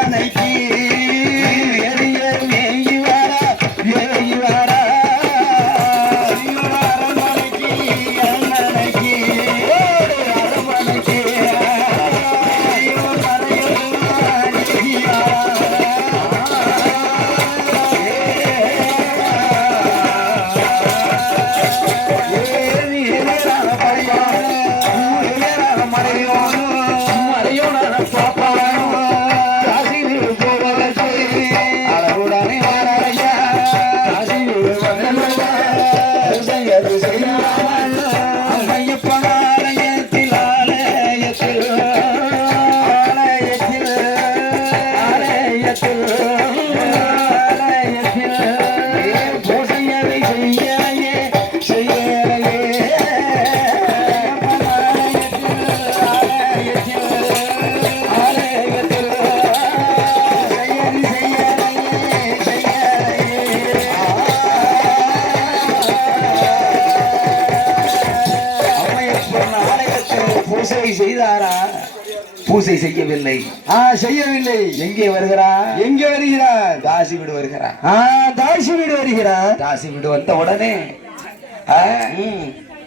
அரண்மனைக்கு Deus. பூசை செய்யவில்லை. ஆ செய்யவில்லை. எங்கே வருகிறார்? எங்கே வருகிறார்? தாசி வீடு வருகிறார். ஆ தாசி வீடு வருகிறார். தாசி வீடு வந்த உடனே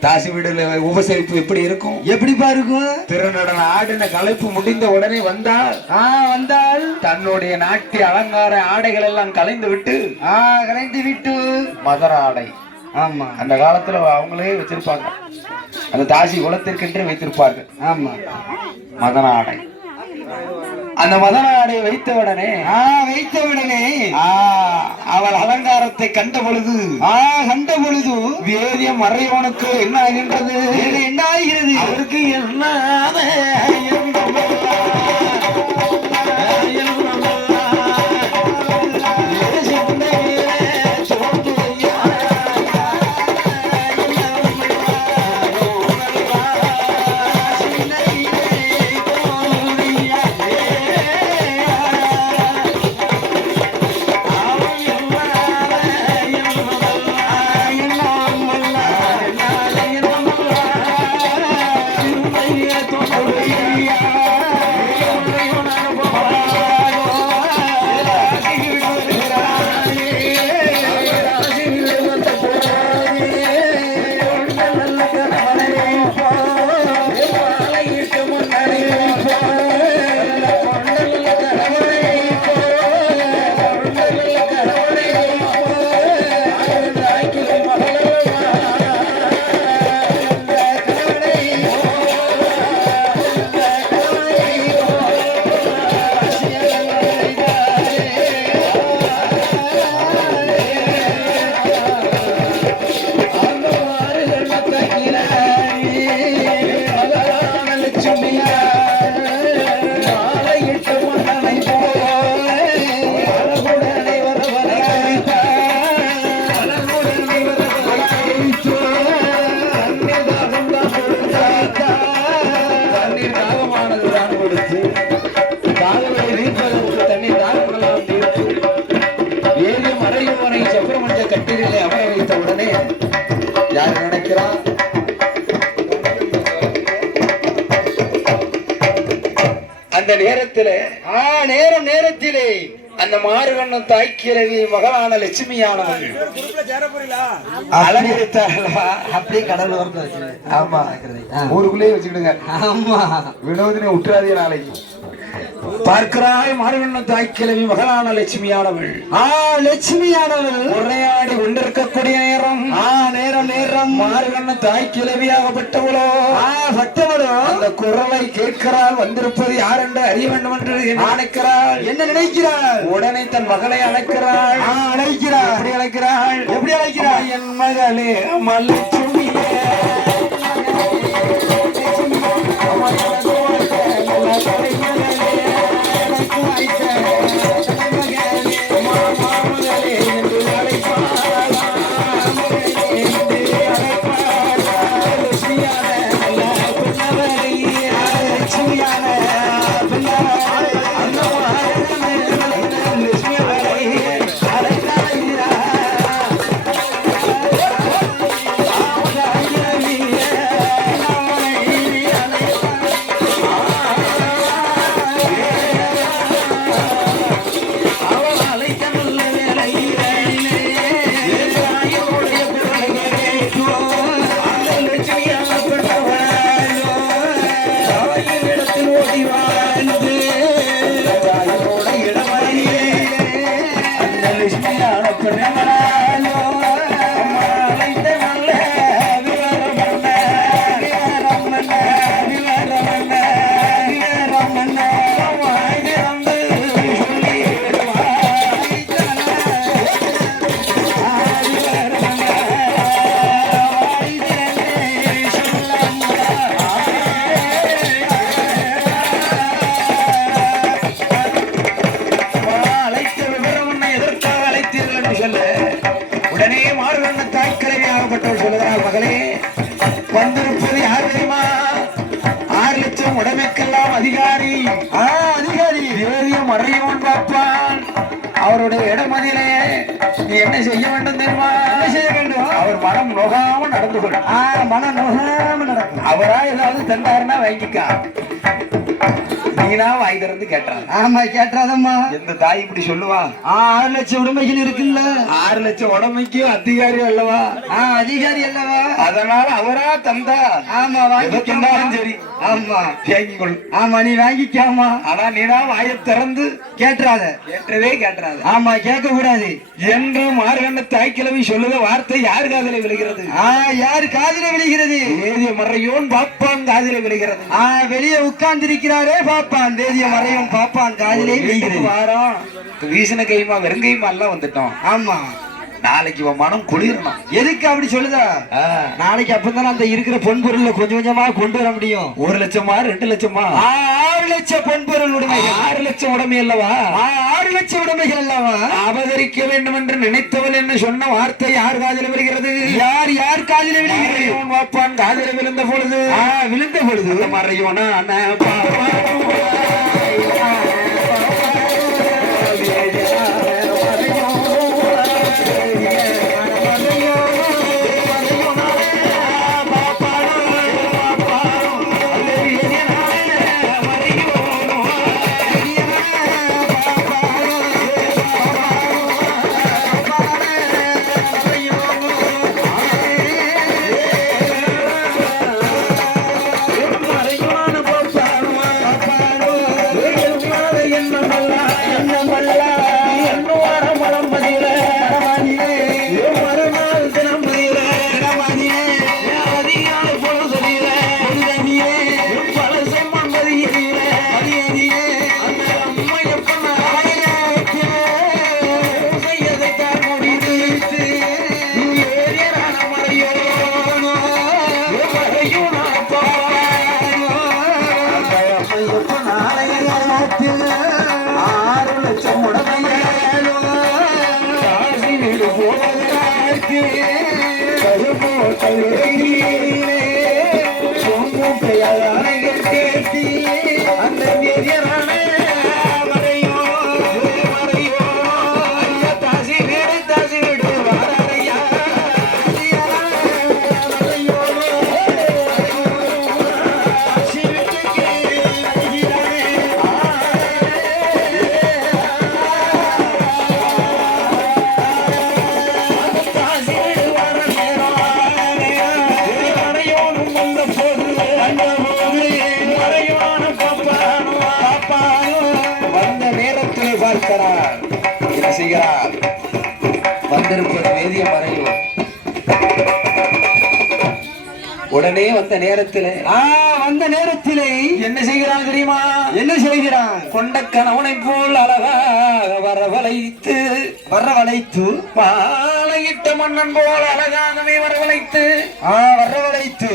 தாசி வீடுல உபசரிப்பு எப்படி இருக்கும்? எப்படிப்பா இருக்கும்? திருநடன ஆடின கலைப்பு முடிந்த உடனே வந்தால் ஆ வந்தால் தன்னுடைய நாட்டிய அலங்கார ஆடைகள் எல்லாம் கலைந்து விட்டு ஆ கரைந்து விட்டு மதுர ஆடை ஆமா. அந்த காலத்துல அவங்களே வச்சிருப்பாங்க. அந்த தாசி குலத்திற்கென்றே வைத்திருப்பார்கள். ஆமா. மதன ஆடை அந்த மதன ஆடையை வைத்த உடனே ஆ வைத்த உடனே ஆ, அவள் அலங்காரத்தை கண்ட பொழுது ஆ கண்ட பொழுது. வேதியம் மறைவனுக்கு என்ன ஆகின்றது? என்ன என்ன ஆகிறது? அவருக்கு என்ன தண்ணீர் தாகமானது தான் கொடுத்து தாகங்களை நீர்ப்பதற்கு தண்ணீர் தாகங்களால் கட்டிலே அமர வைத்த உடனே யார் நினைக்கிறார் அந்த நேரத்திலே ஆ நேரம் நேரத்திலே அந்த மாறுகண்ணம் தாய்க்கிழவி மகளான லட்சுமியானவள் அலங்கரித்தார்களா அப்படியே கடல் வரது ஆமா. ஊருக்குள்ளேயே வச்சுக்கிடுங்க. ஆமா. வினோதினை உற்றாதிய நாளைக்கு. பார்க்கிறாய் மாறுகண்ணம் தாய்க்கிழவி மகளான லட்சுமியானவள். ஆ லட்சுமியானவள். உரையாடி கொண்டிருக்கக்கூடிய நேரம் ஆ நேரம் நேரம் மாறுகண்ண தாய் கிளவியாகப்பட்டவளோ ஆ சத்தமிடும் அந்த குரலை கேட்கிறாள் வந்திருப்பது யார் என்று அறிய வேண்டும் என்று நினைக்கிறாள். என்ன நினைக்கிறார் உடனே தன் மகளை அழைக்கிறாள். ஆ அழைக்கிறார் எப்படி அழைக்கிறாள்? எப்படி அழைக்கிறார் அம்மா, என் மகளே அம்மா லட்சுமியே. ஆ அதிகாரி. வேதியம் மறையவன் பார்ப்பான். அவருடைய இடமதிலே நீ என்ன செய்ய வேண்டும் தெரியுமா? என்ன செய்ய வேண்டும்? அவர் மனம் நோகாம நடந்து கொள். ஆ மன நோகாம நடக்கும். அவரா ஏதாவது தந்தாருன்னா வாங்கிக்கா. நீனா வாங்கி திறந்து கேட்டான் ஆமா கேட்டாதம்மா எந்த தாய் இப்படி சொல்லுவா? ஆறு லட்சம் உடைமைகள் இருக்குல்ல. ஆறு லட்சம் உடமைக்கு அதிகாரி அல்லவா? அதிகாரி அல்லவா? அதனால அவரா தந்தா? ஆமா எதுக்குன்னாலும் சரி. ஆமா. கொள் ஆமா நீ வாங்கிக்காமா. ஆனா நீனா வாயை திறந்து கேட்டுறாத. கேட்டதே கேட்டுறாது. ஆமா கேட்க கூடாது என்று மார்கண்ட தாய்க்கிழவி சொல்லுத வார்த்தை யார் காதலை விழுகிறது? ஆ யாரு காதில விழுகிறது? வேதிய மறையோன் பாப்பான் காதிலை விழுகிறது. ஆ வெளியே உட்கார்ந்து இருக்கிறாரே பாப்பான் தேதிய மறையும் பாப்பான் காதிலே வாரம் வீசின கைமா வெறுங்கைமா எல்லாம் வந்துட்டோம். ஆமா. நாளைக்கு உன் மனம் குளிரணும். எதுக்கு அப்படி சொல்லுதா? நாளைக்கு அப்பதான் அந்த இருக்கிற பொன் பொருள்ல கொஞ்சம் கொஞ்சமா கொண்டு வர முடியும். ஒரு லட்சமா ரெண்டு லட்சமா? ஆறு லட்சம் பொன் பொருள் உடைமைகள். ஆறு லட்சம் உடமை அல்லவா? ஆறு லட்சம் உடைமைகள் அல்லவா? அபகரிக்க வேண்டும் என்று நினைத்தவள் என்று சொன்ன வார்த்தை யார் காதில் விழுகிறது? யார் யார் காதில விழுகிறது? மறையோன் வாப்பான் காதில் விழுந்த பொழுது. விழுந்த பொழுது. அந்த மறையோனான ஆறு வேதிய மறைவு உடனே வந்த நேரத்திலே ஆ வந்த நேரத்திலே. என்ன செய்கிறான் தெரியுமா? என்ன செய்கிறான்? கொண்ட கணவனை போல் அழகாக வரவழைத்து வரவழைத்து? மாலையிட்ட மன்னன் போல் அழகாகவே வரவழைத்து ஆ வரவழைத்து.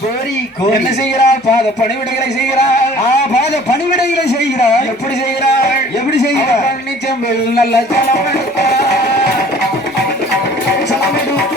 கோரி என்ன செய்கிறாள் பாத பணிவிடைகளை செய்கிறாள் ஆ பாத பணிவிடைகளை செய்கிறாள் எப்படி செய்கிறாள் எப்படி செய்கிறாள் நிச்சயம் நல்ல ஜலம் எடுத்தாள் ஜலம் எடுத்தாள்